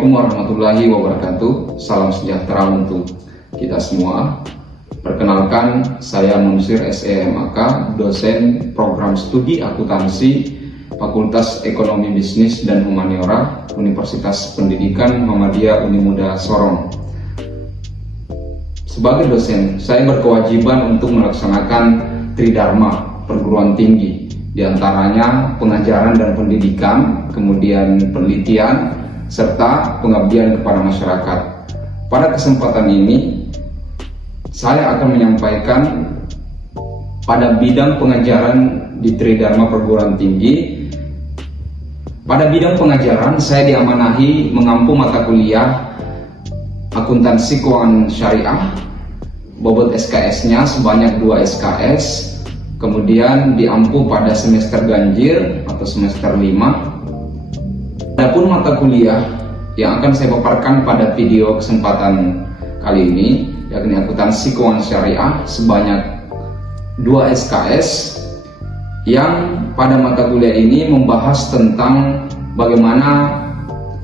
Assalamualaikum warahmatullahi wabarakatuh. Salam sejahtera untuk kita semua. Perkenalkan, saya Munsir SEMAK, dosen program studi akuntansi Fakultas Ekonomi Bisnis dan Humaniora, Universitas Pendidikan Muhammadiyah Unimuda Sorong. Sebagai dosen, saya berkewajiban untuk melaksanakan tridharma perguruan tinggi, diantaranya pengajaran dan pendidikan, kemudian penelitian, serta pengabdian kepada masyarakat. Pada kesempatan ini, saya akan menyampaikan pada bidang pengajaran di Tridharma Perguruan Tinggi. Pada bidang pengajaran, saya diamanahi mengampu mata kuliah akuntansi keuangan syariah, bobot SKS-nya sebanyak 2 SKS, kemudian diampu pada semester ganjil atau semester 5. Adapun mata kuliah yang akan saya paparkan pada video kesempatan kali ini, yakni akuntansi keuangan syariah sebanyak 2 SKS, yang pada mata kuliah ini membahas tentang bagaimana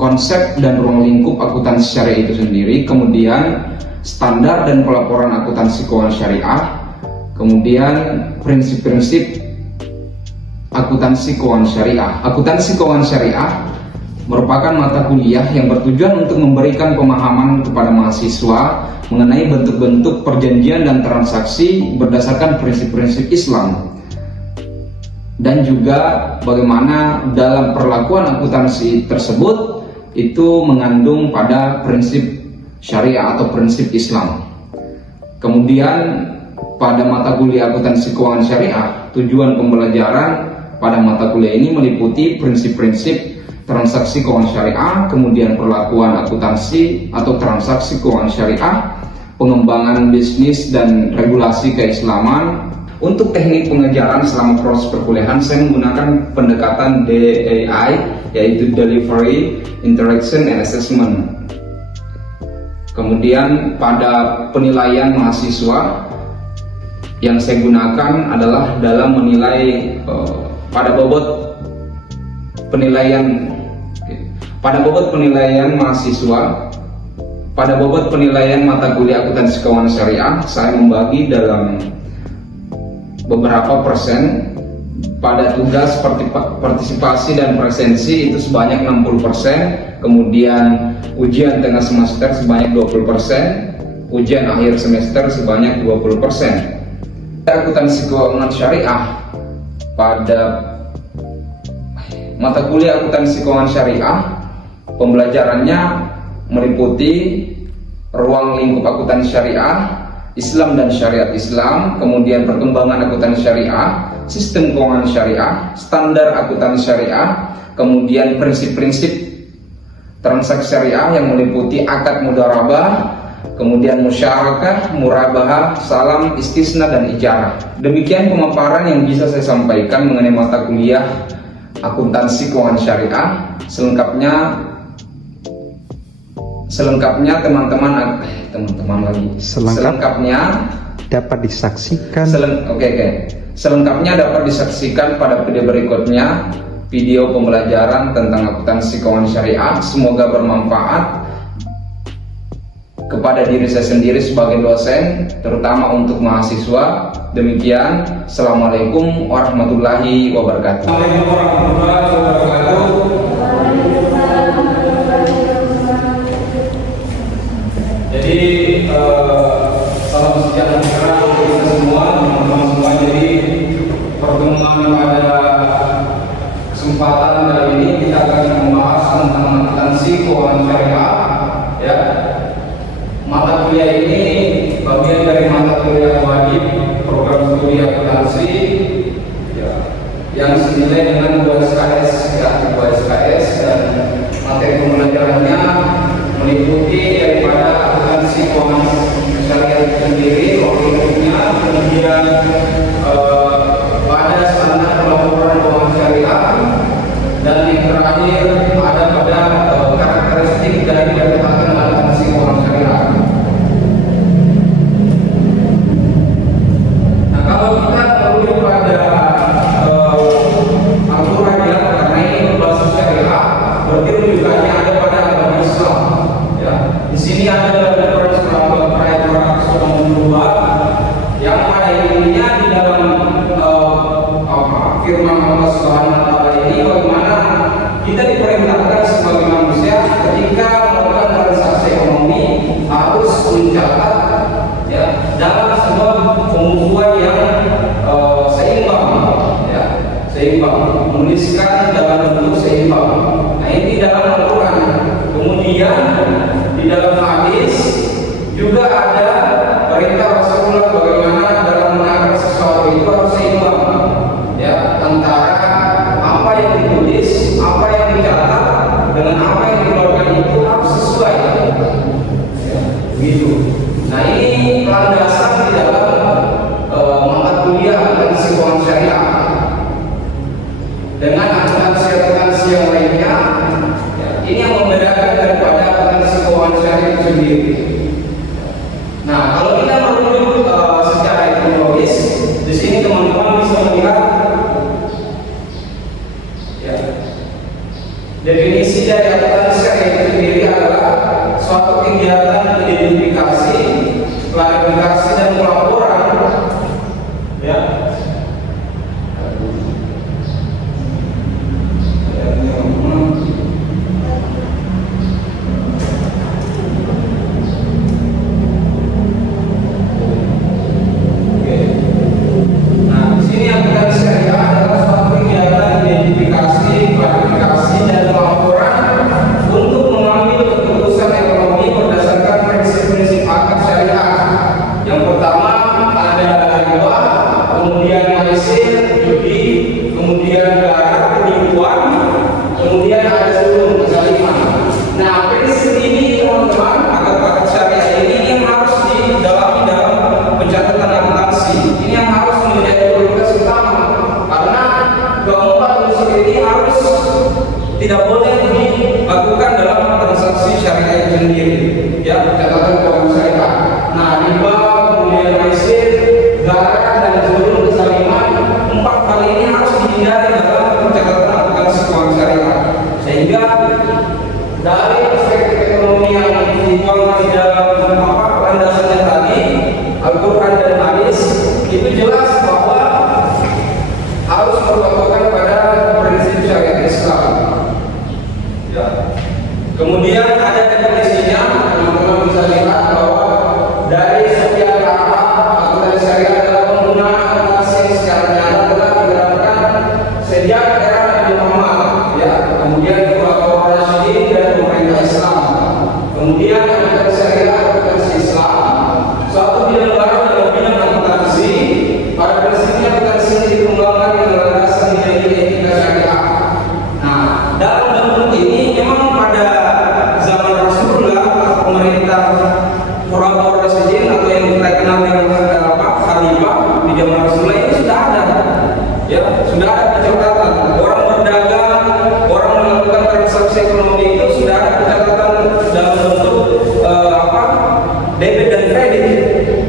konsep dan ruang lingkup akuntansi syariah itu sendiri, kemudian standar dan pelaporan akuntansi keuangan syariah, kemudian prinsip-prinsip akuntansi keuangan syariah. Akuntansi keuangan syariah merupakan mata kuliah yang bertujuan untuk memberikan pemahaman kepada mahasiswa mengenai bentuk-bentuk perjanjian dan transaksi berdasarkan prinsip-prinsip Islam, dan juga bagaimana dalam perlakuan akuntansi tersebut itu mengandung pada prinsip syariah atau prinsip Islam. Kemudian pada mata kuliah akuntansi keuangan syariah, tujuan pembelajaran pada mata kuliah ini meliputi prinsip-prinsip transaksi keuangan syariah, kemudian perlakuan akuntansi atau transaksi keuangan syariah, pengembangan bisnis dan regulasi keislaman. Untuk teknik pengajaran selama proses perkuliahan, saya menggunakan pendekatan DAI, yaitu Delivery, Interaction, and Assessment. Kemudian pada penilaian mahasiswa yang saya gunakan adalah dalam menilai pada bobot penilaian mahasiswa. Pada bobot penilaian mata kuliah akuntansi keuangan syariah, saya membagi dalam beberapa persen. Pada tugas partisipasi dan presensi itu sebanyak 60%, kemudian ujian tengah semester sebanyak 20%, ujian akhir semester sebanyak 20%. Akuntansi keuangan syariah, pada mata kuliah akuntansi keuangan syariah, pembelajarannya meliputi ruang lingkup akuntansi syariah, Islam dan syariat Islam, kemudian perkembangan akuntansi syariah, sistem keuangan syariah, standar akuntansi syariah, kemudian prinsip-prinsip transaksi syariah yang meliputi akad mudharabah, kemudian musyarakah, murabahah, salam, istisna, dan ijarah. Demikian pemaparan yang bisa saya sampaikan mengenai mata kuliah akuntansi keuangan syariah. Selengkapnya dapat disaksikan. Selengkapnya dapat disaksikan pada video berikutnya, video pembelajaran tentang akuntansi keuangan syariah. Semoga bermanfaat kepada diri saya sendiri sebagai dosen, terutama untuk mahasiswa. Demikian, Assalamualaikum warahmatullahi wabarakatuh. Jadi salam sejahtera untuk kita semua, teman-teman semua. Jadi pertemuan pada kesempatan kali ini kita akan membahas tentang akuntansi keuangan syariah. Ya, mata kuliah ini bagian dari mata kuliah wajib program studi akuntansi, ya, yang senilai dengan 2 SKS, ya, 2 SKS, dan materi pembelajarannya meliputi daripada akuntansi keuangan syariah itu sendiri, logikanya, kemudian pada standar pelaporan keuangan syariah, dan yang terakhir ada pada karakteristik dari pendekatan akuntansi keuangan syariah. Nah, kalau kita merujuk pada aturan yang mengenai berbasis syariah, berarti rujukannya ada pada agama Islam. Kemudian di dalam hadis juga ada perintah Rasulullah bagaimana dalam menangkap sesuatu itu harus seimbang, ya, antara apa yang ditulis, apa yang dicatat dengan apa yang dikeluarkan itu harus sesuai, ya, begitu. Nah, ini landasan di dalam mata kuliah tentang psikologi syariah dengan akuntansi yang lainnya. Ini yang membedakan daripada akuntansi keuangan syariah itu sendiri. Nah, kalau kita merujuk secara etimologis, di sini teman-teman bisa melihat, ya, definisi dari akuntansi syariah itu sendiri adalah suatu kegiatan identifikasi, klarifikasi dan pelaporan, ya. Tidak boleh dilakukan dalam transaksi syariah itu sendiri, ya, catatan keuangan syariah. Nah, riba, kemudian maisir, garar dan zulum kezaliman, 4 hal ini harus dihindari dalam pencatatan akuntansi keuangan syariah. Sehingga dari perspektif ekonomi yang dituangkan di dalam landasannya tadi, Al-Quran dan hadis, itu jelas bahwa harus berpatokan pada prinsip syariat Islam. Kemudian ada definisinya, teman-teman bisa lihat bahwa dari sekian tahap akuntansi syariah adalah penggunaan akuntansi yang secara nyata telah diterapkan sejak era Nabi Muhammad, ya. Kemudian Khulafaur Rasyidin dan pemerintah Islam. Kemudian akuntansi syariah, akuntansi Islam, suatu bidang baru dalam bidang akuntansi. Pada prinsipnya akuntansi ini dikembangkan dengan landasan nilai-nilai etika syariah. Nah, dalam bentuk ini memang pada zaman Rasulullah, pemerintah Khulafaur Rasyidin atau yang kita kenal dengan Khalifah di zaman Rasulullah ini sudah ada, ya, sudah ada pencatatan. Orang berdagang, orang melakukan transaksi ekonomi itu sudah ada pencatatan dalam bentuk debit dan kredit,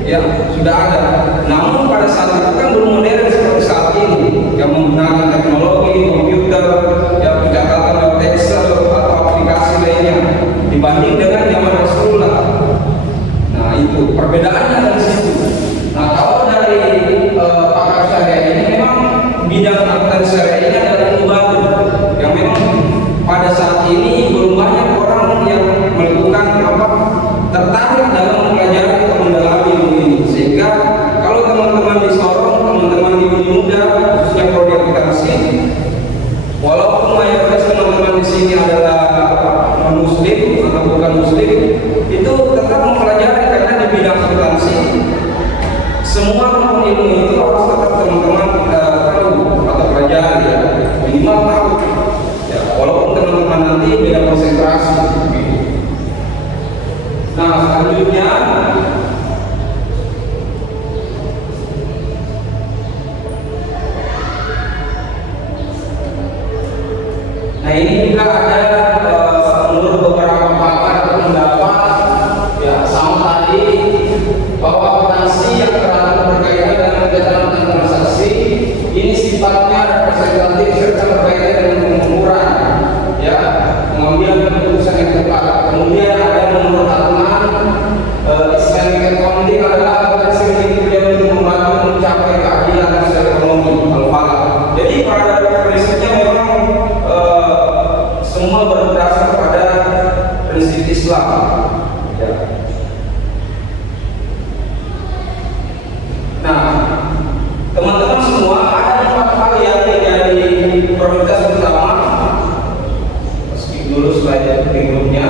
ya, sudah ada. Namun pada saat itu kan belum modern seperti saat ini, yang menggunakan teknologi komputer, ya, pencatatan lewat Excel atau aplikasi lainnya dibanding dengan zaman Rasulullah. Nah, itu perbedaannya dari situ. Nah, kalau dari pakar syariah ini memang bidang akuntansi syariah ini adalah ilmu baru yang memang pada saat ini belum banyak orang yang melakukan tertarik dalam mempelajari atau mendalami ilmu ini. Sehingga kalau teman-teman di Sorong, teman-teman di Uni Muda, khususnya prodi akuntansi, walaupun mayoritas teman-teman di sini adalah Muslim atau bukan Muslim, itu tetap mempelajari karena di bidang akuntansi semua rukun ilmu itu harus tetap teman-teman tahu atau pelajari, ya, minimal tahu, ya, walaupun teman-teman nanti beda konsentrasi. Nah, selanjutnya ini juga ada menurut beberapa pakar atau pendapat, ya, sama tadi, bahwa akuntansi yang teratur berkaitan dengan pencatatan transaksi ini sifatnya representatif serta berkaitan dengan pengukuran, ya, pengambilan keputusan yang tepat. Kemudian ada menurut Atman, Islamic accounting adalah akuntansi yang ditujukan untuk membantu mencapai keadilan secara ekonomi, al-falah. Jadi pada prinsipnya memang semua berdasar pada prinsip Islam, ya. Nah, teman-teman semua, ada 4 hal yang menjadi prioritas utama. Skip dulu slide berikutnya.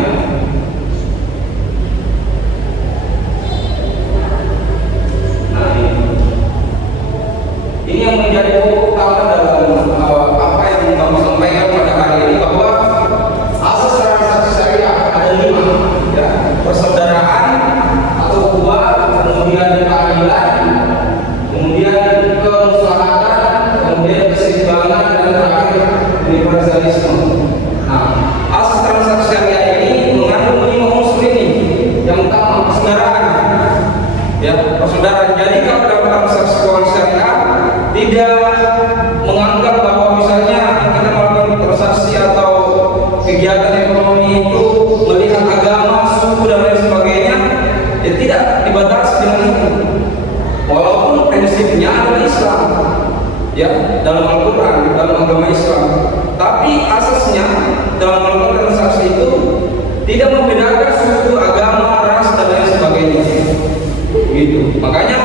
dalam agama Islam. Tapi asasnya dalam melakukan transaksi itu tidak membedakan suku, agama, ras dan lain sebagainya. Gitu. Makanya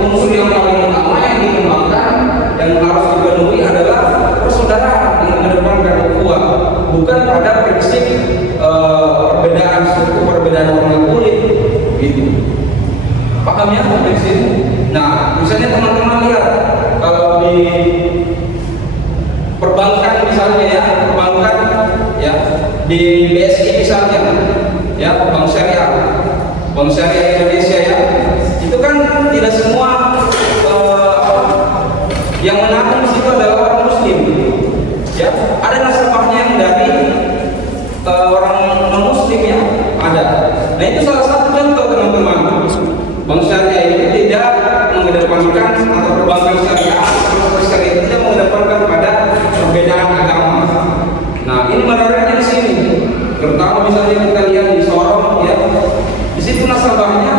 unsur yang paling utama yang dikembangkan dan harus dipenuhi adalah persaudaraan yang mengedepankan ukhuwah, bukan pada prinsip perbedaan suku, perbedaan warna kulit. Gitu. Paham ya prinsip? Nah, misalnya teman-teman lihat kalau di perbankan misalnya ya, perbankan ya di BSI misalnya ya, Bank Syariah Indonesia ya, itu kan tidak semua yang menabung di situ adalah orang Muslim ya, ada nasabahnya yang dari orang non Muslim ya, ada. Nah itu salah satu contoh teman-teman, Bank Syariah itu tidak mengedepankan atau perbankan syariah itu tidak mengedepankan pada perbedaan agama. Nah ini menariknya di sini, terutama misalnya kita lihat di Sorong ya, di situ nasabahnya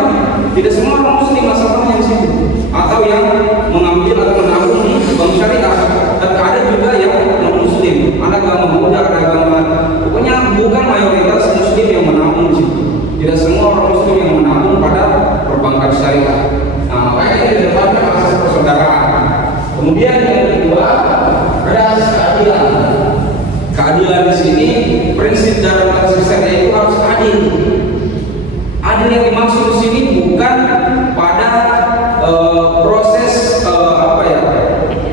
tidak semua orang Muslim nasabahnya di situ, atau yang mengambil atau menabung di bank syariah, dan ada juga yang non Muslim, ada agama Buddha, ada agama, pokoknya bukan mayoritas Muslim yang menabung di situ. Tidak semua orang Muslim yang menabung pada perbankan syariah. Nah makanya ini didepankan asas persaudaraan. Kemudian yang kedua ada asas keadilan. Keadilan di sini prinsip dalam transaksi syariah itu harus adil. Adil yang dimaksud di sini bukan pada proses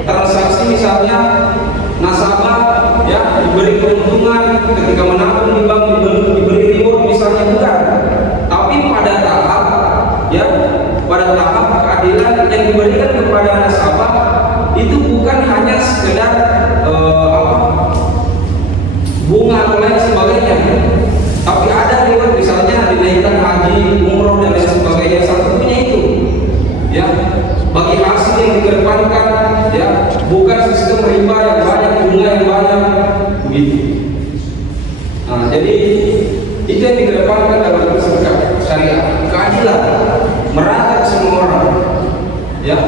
transaksi misalnya nasabah ya diberi keuntungan ketika menabung di bank, diberi reward misalnya, bukan. Tapi pada tahap ya, pada tahap keadilan yang diberikan kepada nasabah itu bukan hanya sekedar bunga atau lain sebagainya, tapi ada reward misalnya dinaikkan haji, umroh dan lain sebagainya. Satunya itu ya, bagi hasil yang dikedepankan ya, bukan sistem riba yang banyak, bunga yang banyak begitu. Nah jadi itu yang dikedepankan dalam transaksi syariah, keadilan, merata semua orang ya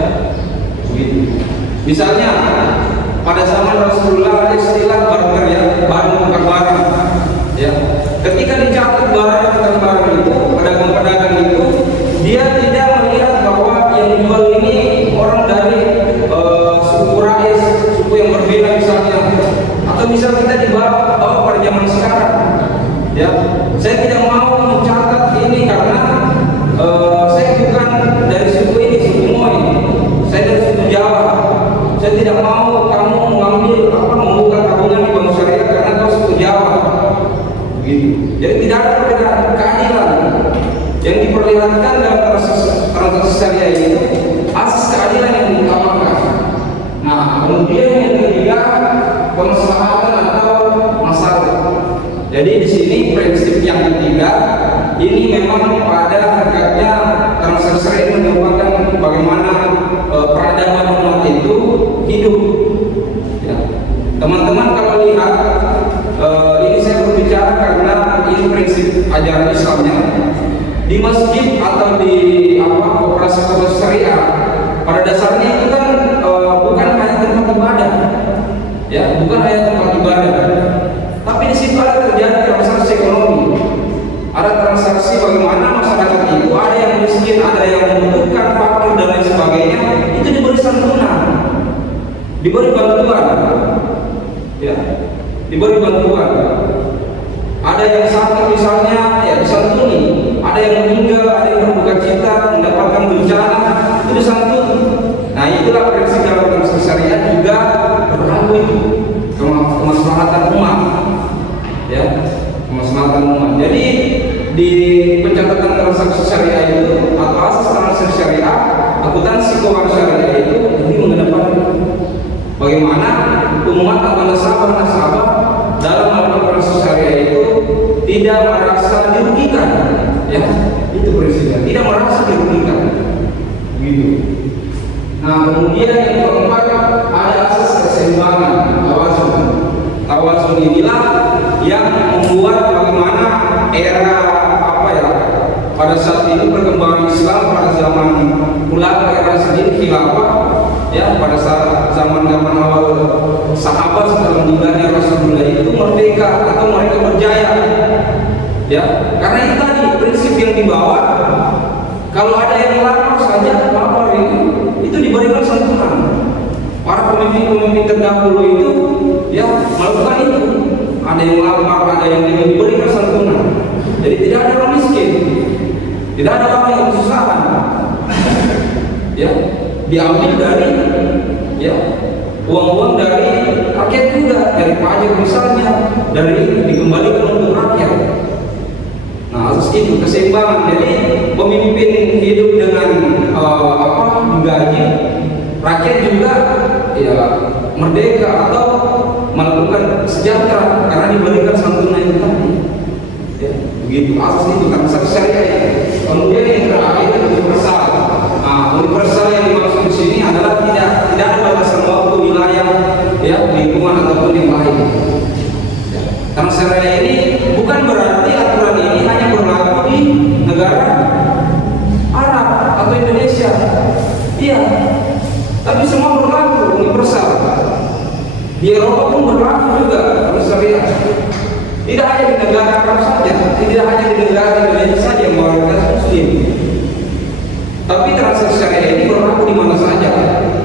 begitu. Misalnya pada zaman Rasulullah ada istilah barter ya, barang bukan barang ya. Ketika dicatat barang bukan barang itu, pedagang-pedagang itu dia tidak melihat bahwa yang dijual ini orang dari suku Quraisy, suku yang berbeda misalnya, atau misal kita dibawa pada zaman sekarang ya, saya tidak mau mencatat ini karena saya bukan dari suku ini, suku Moy, saya dari suku Jawa, saya tidak mau kamu mengambil membuka tabungan di bank syariah karena kau suku Jawa begitu. Jadi tidak ada perbedaan, keadilan yang diperlihatkan dalam transaksi syariah itu, asas keadilan yang diutamakan. Nah kemudian yang ketiga, kemaslahatan atau masalah. Jadi di sini prinsip yang ketiga ini memang pada hakikatnya transaksi syariah merupakan bagaimana peradaban umat itu hidup. Ya. Teman-teman kalau lihat ini saya berbicara karena ini prinsip ajaran Islamnya. Di masjid atau di koperasi syariah pada dasarnya itu kan bukan hanya tempat ibadah, ya, bukan hanya tempat ibadah, tapi di situ ada terjadi transaksi ekonomi, ada transaksi bagaimana masyarakat itu, ada yang miskin, ada yang membutuhkan, fakir dan lain sebagainya, itu diberi santunan, diberi bantuan, ya, diberi bantuan. Ada yang sakit misalnya, ya disantuni. Ada yang meninggal, ada yang berduka cita, mendapatkan bencana, itu disantuni. Nah itulah prinsip dalam transaksi syariah juga berlaku itu, kemaslahatan umat, ya, kemaslahatan umat. Jadi di pencatatan transaksi syariah itu atau asas transaksi syariah, akuntansi keuangan syariah itu lebih mengedepankan bagaimana umat atau nasabah dalam melakukan transaksi syariah itu tidak merasa dirugikan, ya, itu prinsipnya, tidak merasa dirugikan, gitu. Nah kemudian yang keempat ada asas keseimbangan, tawazun inilah yang membuat bagaimana era pada saat ini perkembangan Islam pada zaman ulama era sendiri khilafah, ya, pada saat zaman awal sahabat setelah meninggalnya Rasulullah itu merdeka atau mereka berjaya. Ya, karena itu tadi prinsip yang dibawa. Kalau ada yang lapar saja, lapar itu diberikan santunan. Para pemimpin-pemimpin terdahulu itu ya melakukan itu. Ada yang lapar, ada yang diberikan santunan. Jadi tidak ada orang miskin, tidak ada orang yang kesusahan. Ya, diambil dari ya uang-uang dari rakyat juga, dari pajak misalnya, dari dikembalikan untuk rakyat. Nah, harus itu keseimbangan. Jadi pemimpin hidup dengan menggaji rakyat juga ya merdeka atau melakukan sejahtera karena diberikan santunan itu tadi. Ya, begitu asas itu kan syariah. Kemudian yang terakhir universal. Nah, universal yang dimaksud di sini adalah tidak ada batasan waktu, wilayah, ya lingkungan ataupun yang lain. Ya. Karena syariah ini bukan berarti aturan ini hanya berlaku di negara Arab atau Indonesia. Iya, tapi semua berlaku universal. Di Eropa pun berlaku juga syariah. Tidak hanya di negara Arab saja, tidak hanya di negara Indonesia saja yang mayoritas Muslim. Tapi transaksi syariah ini berlaku di mana saja.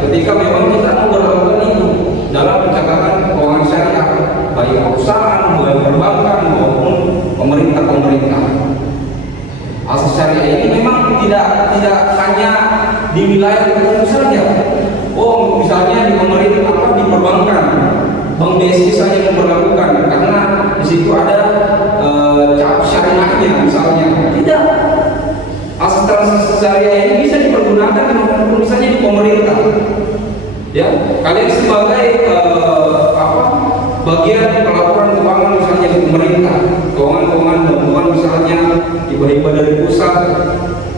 Ketika memang kita mau melakukan itu dalam pencatatan keuangan syariah, baik perusahaan, baik perbankan maupun pemerintah. Asas syariah ini memang tidak hanya di wilayah tertentu saja. Oh, misalnya di pemerintah di perbankan, Bank BSI saja yang memperlakukan karena di situ ada cap syariahnya misalnya. Tidak. Asas transaksi syariah ini bisa dipergunakan misalnya di pemerintah. Ya, kalian sebagai bagian pelaporan keuangan misalnya di pemerintah, keuangan bantuan misalnya hibah-hibah dari pusat,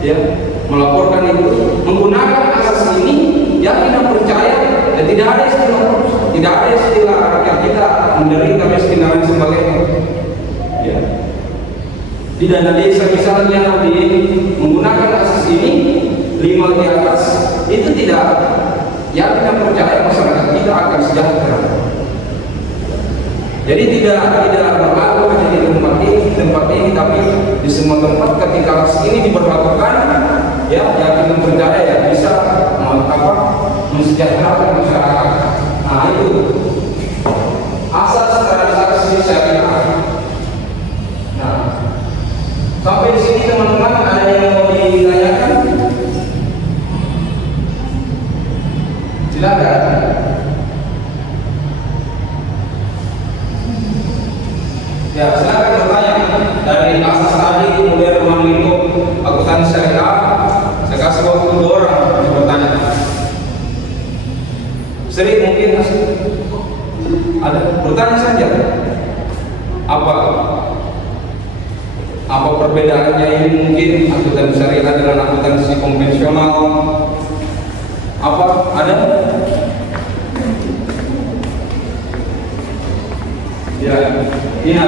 ya melaporkan itu menggunakan asas ini. Yang tidak percaya dan tidak ada istilah rakyat kita menderita miskin dan lain sebagainya. Ya. Di dana desa misalnya menggunakan asas ini 5 di atas itu tidak, yang tidak percaya masyarakat kita akan sejahtera. Jadi tidak berlaku hanya di tempat ini, tapi di semua tempat ketika asas ini diberlakukan, ya yang kita percaya ya bisa mensejahterakan masyarakat. Nah itu asas transaksi syariah. Nah, sampai di sini teman-teman ada yang mau ditanyakan? Silakan. Ya, silakan bertanya. Dari asas tadi kemudian ruang lingkup akuntansi syariah, saya kasih waktu 2 orang untuk bertanya. Sering mungkin ada bertanya saja. Apa perbedaannya ini mungkin akuntansi syariah dengan akuntansi konvensional? Apa ada? Ya, iya.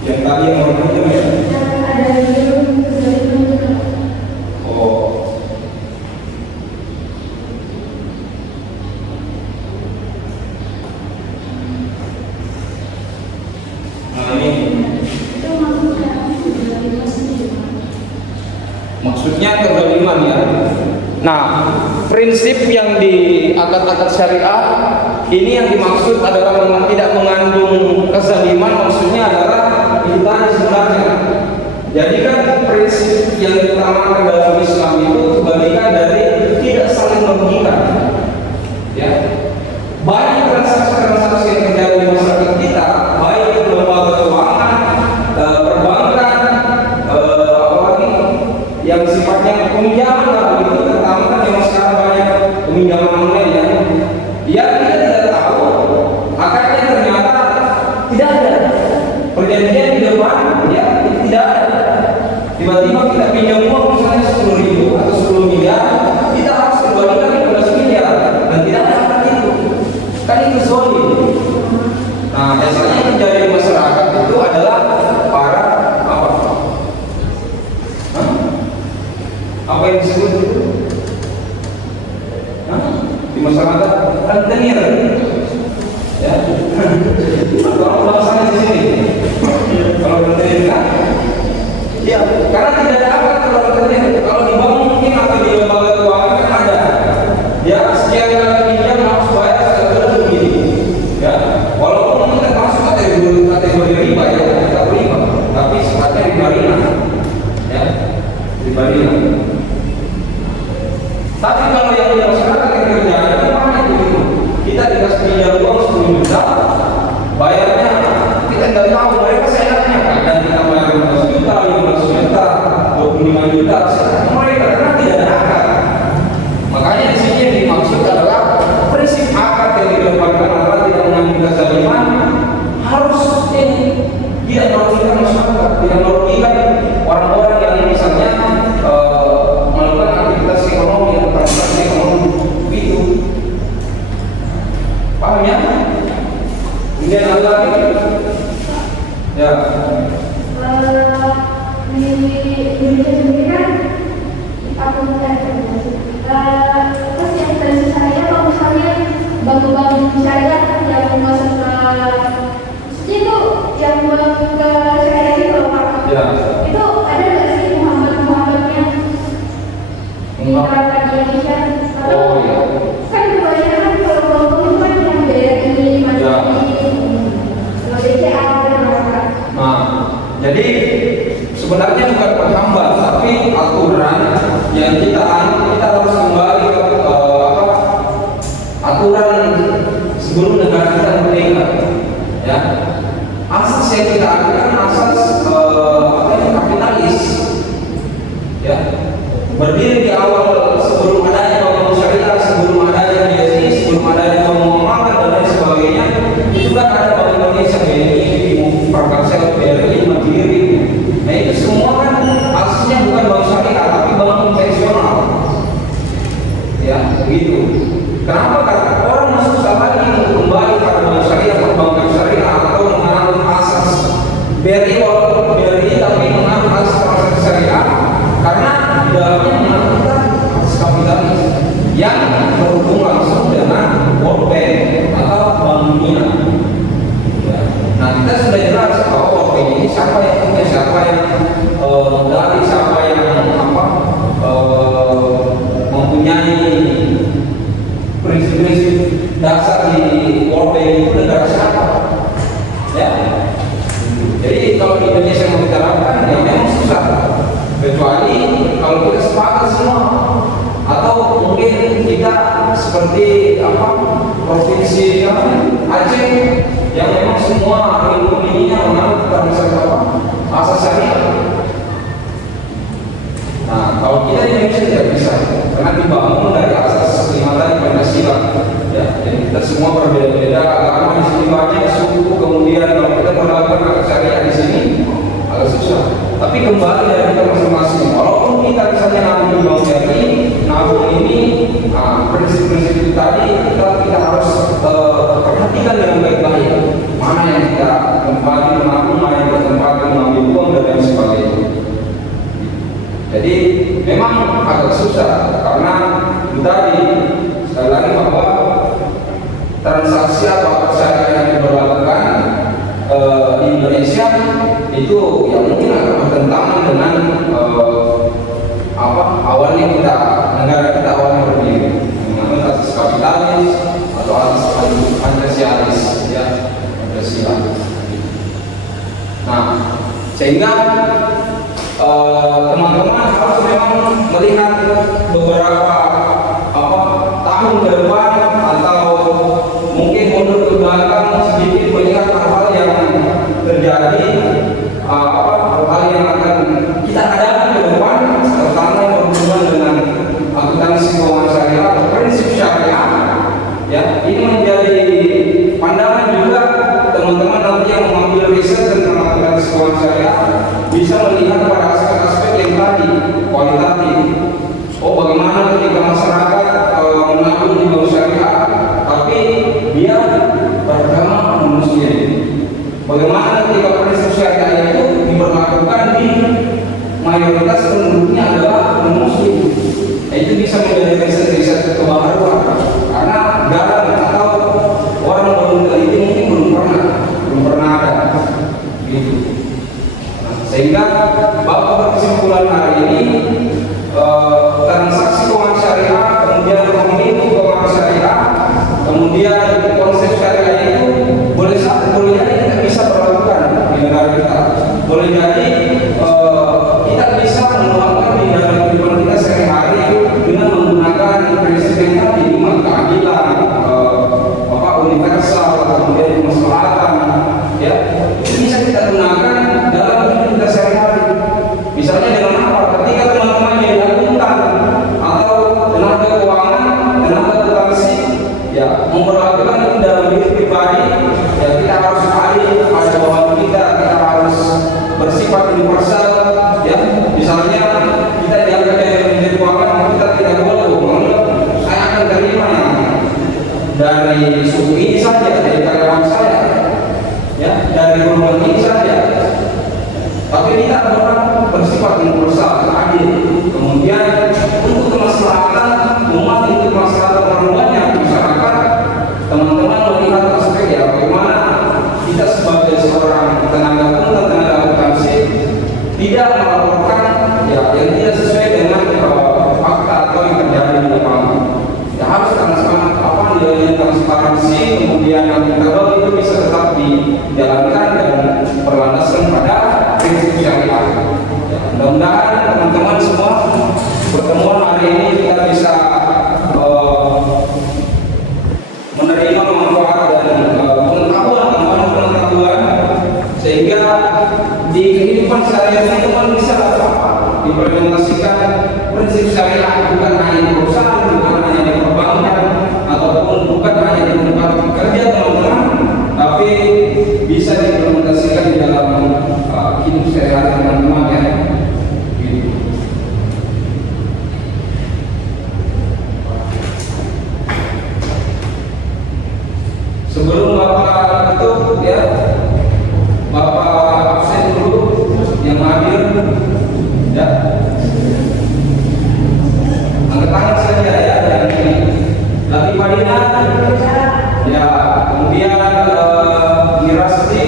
Yang tadi yang orang itu ya? Oh. Nah ini maksudnya kezaliman ya. Nah, prinsip yang di akad-akad syariah ini yang dimaksud adalah tidak mengandung kezaliman, maksudnya adalah itu tadi sebenarnya. Jadi kan prinsip yang diutamakan dalam Islam itu kebalikan dari tidak saling merugikan. Ya, banyak transaksi-transaksi yang terjadi di masyarakat kita, baik itu lembaga keuangan, perbankan, apalagi yang sifatnya peminjaman begitu, terutama kan yang sekarang banyak peminjaman online ya. Yang kita tidak tahu, akadnya ternyata tidak ada perjanjian di depan, ya itu tidak ada. Tiba-tiba kita pinjam uang misalnya 10.000 atau 10 miliar, kita harus kembalikan 15 ada rentenir, ya. Atau bahasanya di sini, kalau rentenir kan, ya, karena tidak ada akar kalau rentenir. Kalau di bank mungkin atau di lembaga keuangan kan ada, ya sekian kali pinjam harus bayar sekian begini, ya. Walaupun kita masuk kategori riba ya, kita riba, tapi sifatnya riba ringan, ya, riba ringan. Tapi kalau yang di masyarakat yang kerjanya gimana itu? Kita dikasih pinjam uang 10 juta, bayarnya kita nggak tahu, mereka seenaknya kadang kita bayar 15 juta, 15 juta, 25 juta, seenaknya mereka karena tidak ada akar. Makanya di sini yang dimaksud adalah prinsip akar yang dikedepankan adalah tidak mengambil kezaliman, harus tidak merugikan masyarakat, tidak merugikan orang-orang yang misalnya melakukan aktivitas ekonomi atau transaksi ekonomi itu. Paham ya? Kemudian ada lagi, ya. Di Indonesia sendiri kan terus yang versi saya kalau misalnya bank-bank syariah yang masuk ke itu yang bank ke syariah itu loh Pak, Ya. itu ada nggak sih Muhammad-Muhammadnya diterapkan di Indonesia? Oh ya. Kan kebanyakan kalau bank itu kan yang daerah ini Ya. kalau BCA dan apa? Nah, jadi sebenarnya bukan penghambat, tapi aturan yang kita harus kembali ke aturan sebelum negara kita merdeka, ya. Asas yang kita ajukan asas kapitalis, ya. Berdiri di awal sebelum adanya bank syariah, sebelum adanya BSI, sebelum adanya bank muamalah dan lain sebagainya, itu kan ada Bank Indonesia, BNI, Prakarsa, BRI, Mandiri. Nah itu semua kan aslinya bukan bank syariah tapi bank konvensional, ya begitu. Kenapa? Karena orang masuk lagi untuk kembali pada bank syariah atau bank syariah atau menganut asas BRI walaupun BRI tapi menganut asas syariah karena di dalamnya menganut asas kapitalis yang berhubung langsung dengan World Bank atau Bank Dunia. Nah kita sudah jelas bahwa ini siapa yang punya, siapa yang dari siapa yang mempunyai prinsip-prinsip dasar di World Bank itu negara siapa, ya. Jadi kalau di Indonesia mau diterapkan ya memang susah, kecuali kalau kita sepakat semua atau mungkin kita seperti provinsi Aceh yang memang semua ilmu-ilmunya menganut pada asas syariah. Nah, kalau kita di Indonesia tidak bisa, karena dibangun dari asas 5 tadi Pancasila. Ya, jadi kita semua berbeda-beda agama di sini banyak suku, kemudian kalau kita melakukan asas syariah di sini agak susah. Tapi kembali dari kita masing-masing. Walaupun kita misalnya nabung di bank BRI, nabung ini prinsip-prinsip itu tadi kita harus perhatikan dengan baik-baik. Mana yang kita tempatkan menabung, mana yang kita tempatkan mengambil uang dan lain sebagainya. Jadi memang agak susah karena tadi sekali lagi bahwa transaksi atau syariah yang diberlakukan di Indonesia itu yang mungkin agak bertentangan dengan awalnya negara kita awalnya berdiri menganut asas kapitalis atau asas Pancasialis, ya, Pancasila. Nah, sehingga teman-teman harus memang melihat beberapa tahun ke depan atau mungkin mundur ke belakang sedikit melihat hal-hal yang terjadi, hal-hal yang akan kita hadapi ke depan, terutama yang berhubungan dengan akuntansi keuangan syariah atau prinsip syariah. Ya, ini menjadi pandangan juga teman-teman nanti yang mengambil riset tentang akuntansi keuangan syariah bisa melihat pada aspek-aspek yang tadi kualitatif. Oh, bagaimana ketika masyarakat menabung di bank syariah, tapi dia beragama Muslim. Bagaimana ketika prinsip syariah itu diberlakukan di mayoritas penduduknya adalah Muslim. Nah, itu bisa menjadi riset-riset kebaruan karena kesimpulan hari ini, transaksi keuangan syariah, kemudian pemilu keuangan syariah, kemudian konsep syariah itu boleh jadi kita bisa berlakukan di negara kita. Boleh jadi kita bisa menerapkan di dalam kehidupan kita sehari-hari dengan menggunakan prinsip yang tadi, keadilan, universal, kemudian kemaslahatan, ya, itu bisa kita gunakan dalam hidup kita sehari-hari. Misalnya dengan apa? Ketika teman-teman yang akuntan atau tenaga keuangan, tenaga akuntansi, ya, memperlakukan itu dalam hidup pribadi, ya kita harus adil pada bawahan kita harus bersifat universal, ya. Misalnya kita diangkat dari manajer keuangan, kita tidak boleh menganggap saya akan terima dari suku ini saja, dari karyawan saya, ya, dari golongan ini saja. Tapi kita orang bersifat universal, adil. Kemudian untuk kemaslahatan umat, untuk kemaslahatan orang banyak masyarakat, teman-teman melihat aspek ya bagaimana kita sebagai seorang tenaga akuntansi tidak melaporkan ya yang tidak sesuai dengan fakta atau yang terjadi di lapangan. Ya harus transparansi, kemudian yang kedua itu bisa tetap dijalankan dan berlandaskan pada prinsip syariah. Ya, mudah-mudahan teman-teman semua pertemuan hari ini kita bisa menerima manfaat dan pengetahuan sehingga di kehidupan sehari-hari teman bisa diimplementasikan prinsip syariah bukan hanya di perusahaan, bukan hanya di perbankan, ataupun bukan hanya di tempat kerja teman-teman, tapi bisa diimplementasikan di dalam hidup sehari-hari teman-teman, ya. Gitu. Sebelum Bapak tutup, ya, Bapak absen dulu yang hadir, ya. Angkat tangan saja ya yang ini. Lagi Madina, ya, kemudian Mirasti,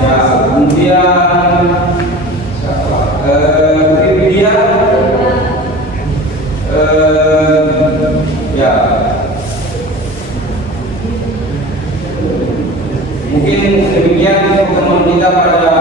ya, kemudian Trividia, ya, mungkin demikian pertemuan kita pada